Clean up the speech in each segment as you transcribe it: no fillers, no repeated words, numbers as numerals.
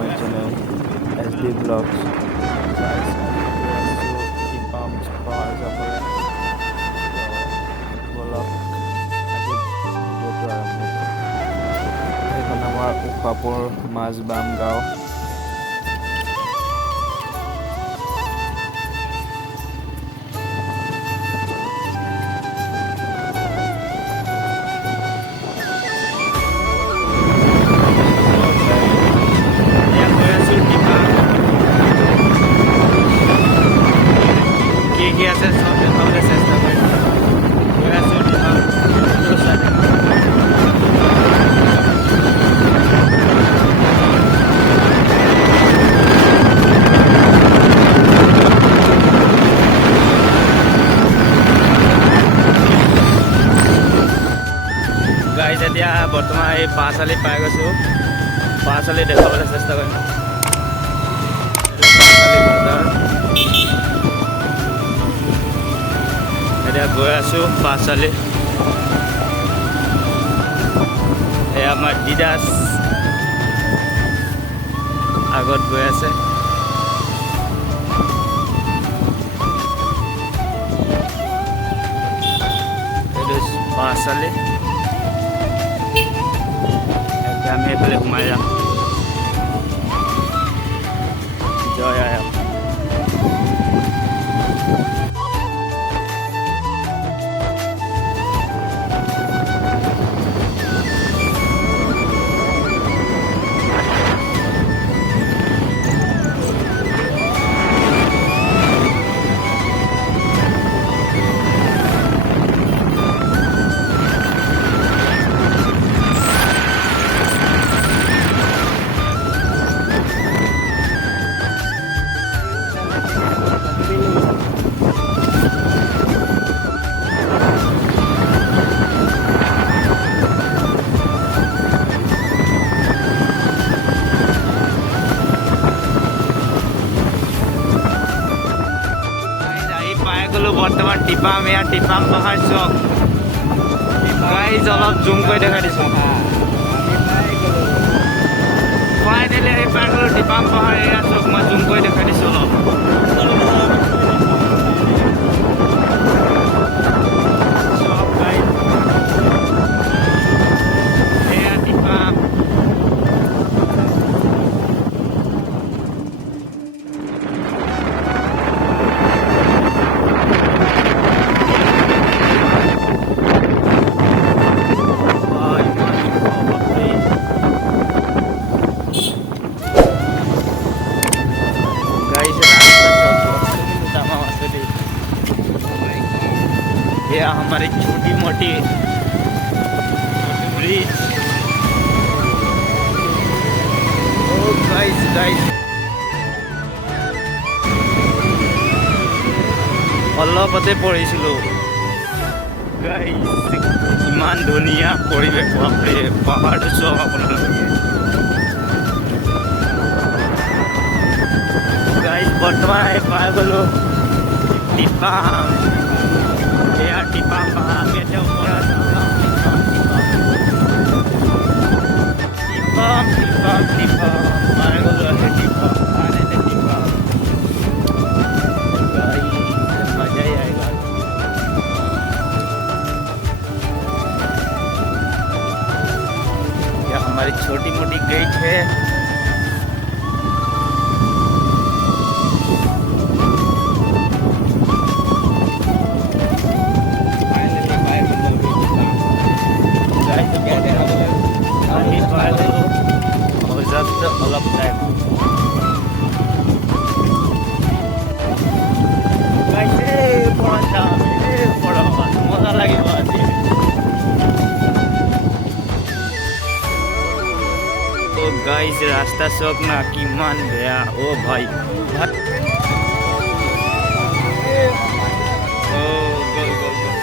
my channel SD Vlogs. Guys, Ipam Pahar Jabal. Vlog video arambo. Ekhon amar Ukhapur Majbam Gao. Guys এতিয়া বৰ্তমান এই পাঁচআলি পাই গৈছোঁ। পাঁচআলি দেখাবলৈ চেষ্টা কৰিম। এতিয়া গৈ আছোঁ পাঁচআলি। এয়া আমাৰ দিদাস আগত গৈ আছে। এইটো পাঁচআলি। আমি এফালে সোমাই যাম। জয় আয়াম। বৰ্তমান টিপাম, এয়া টিপাম পাহাৰ চক। গাইজ অলপ জুম কৰি দেখাই দিছোঁ। ফাইনেলি আহি পাই গ'লো টিপাম পাহাৰ, এয়া চক। মই জুম কৰি দেখাই দিছোঁ অলপ। চক গাইজ, এয়া টিপাম। ये हमारी छोटी मोटी ब्रिज। गाइस অলপতে পঢ়িছিলোঁ। গাইস ইমান ধুনীয়া পৰিৱেশ, বাপৰে পাহাৰটো চোৱা আপোনালোকে। গাইস বৰ্তমান পাই গ'লো টিপাম। এয়া টিপাম পাহাৰ। আমি এতিয়া ওপৰত টিপাম টিপাম টিপাম পাই গ'লো আছে টিপাম। ফাইনেলি টিপাম। मजा ही आएगा। यह हमारी छोटी मोटी गेट है। অলপ টাইম মজা লাগিব আজি। ও গাইস রাস্তা চক না কিমান বেয়া। ও ভাই ও গোল গোল গোল।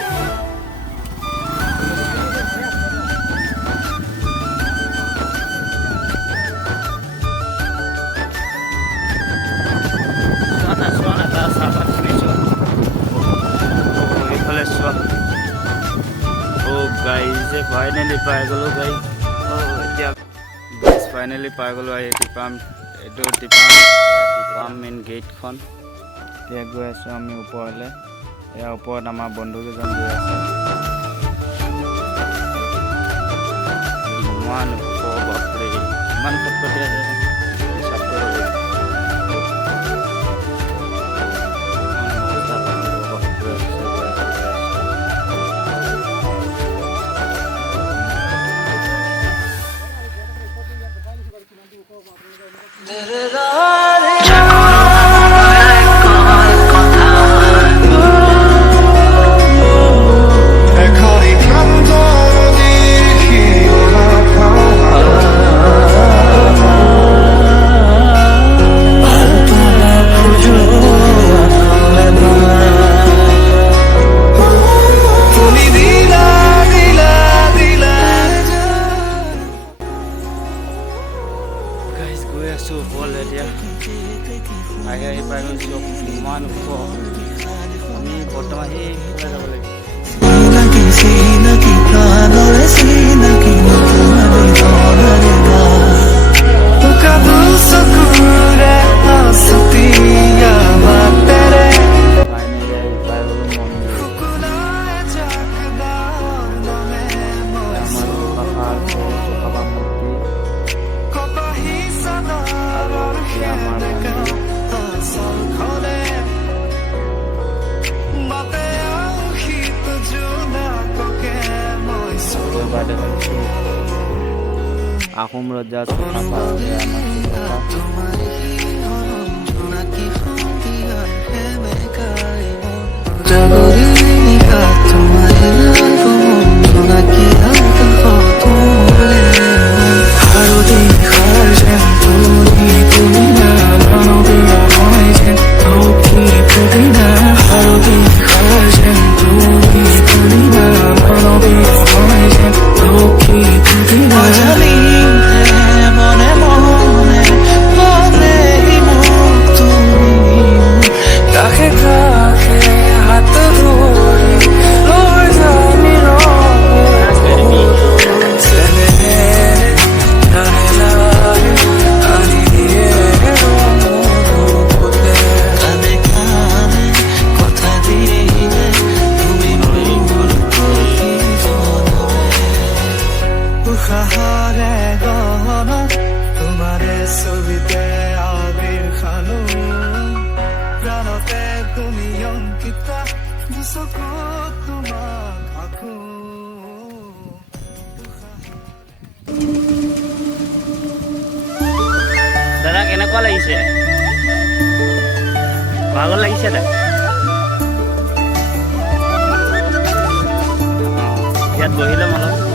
गाइस फाइनली पाई गलो गाइस। এতিয়া গাইস ফাইনেলি পাই গ'লো আহি টিপাম। এইটো টিপাম মেইন গেটখন। এতিয়া গৈ আছোঁ আমি ওপৰলৈ। ইয়াৰ ওপৰত আমাৰ বন্ধুকেইজন গৈ আছে। ইমান ওখ বাপৰে, ইমান খটখটি আছে। গৈ আছোঁ ওপৰলৈ এতিয়া। আহি পাই গৈছোঁ। ইমান ওখ। আমি বৰ্তমান সেইফালে যাব লাগিব। আহোম ৰজা দাদা কেনেকুৱা লাগিছে? ভাগৰ লাগিছে দা? ইয়াত বহি ল'ম অলপ।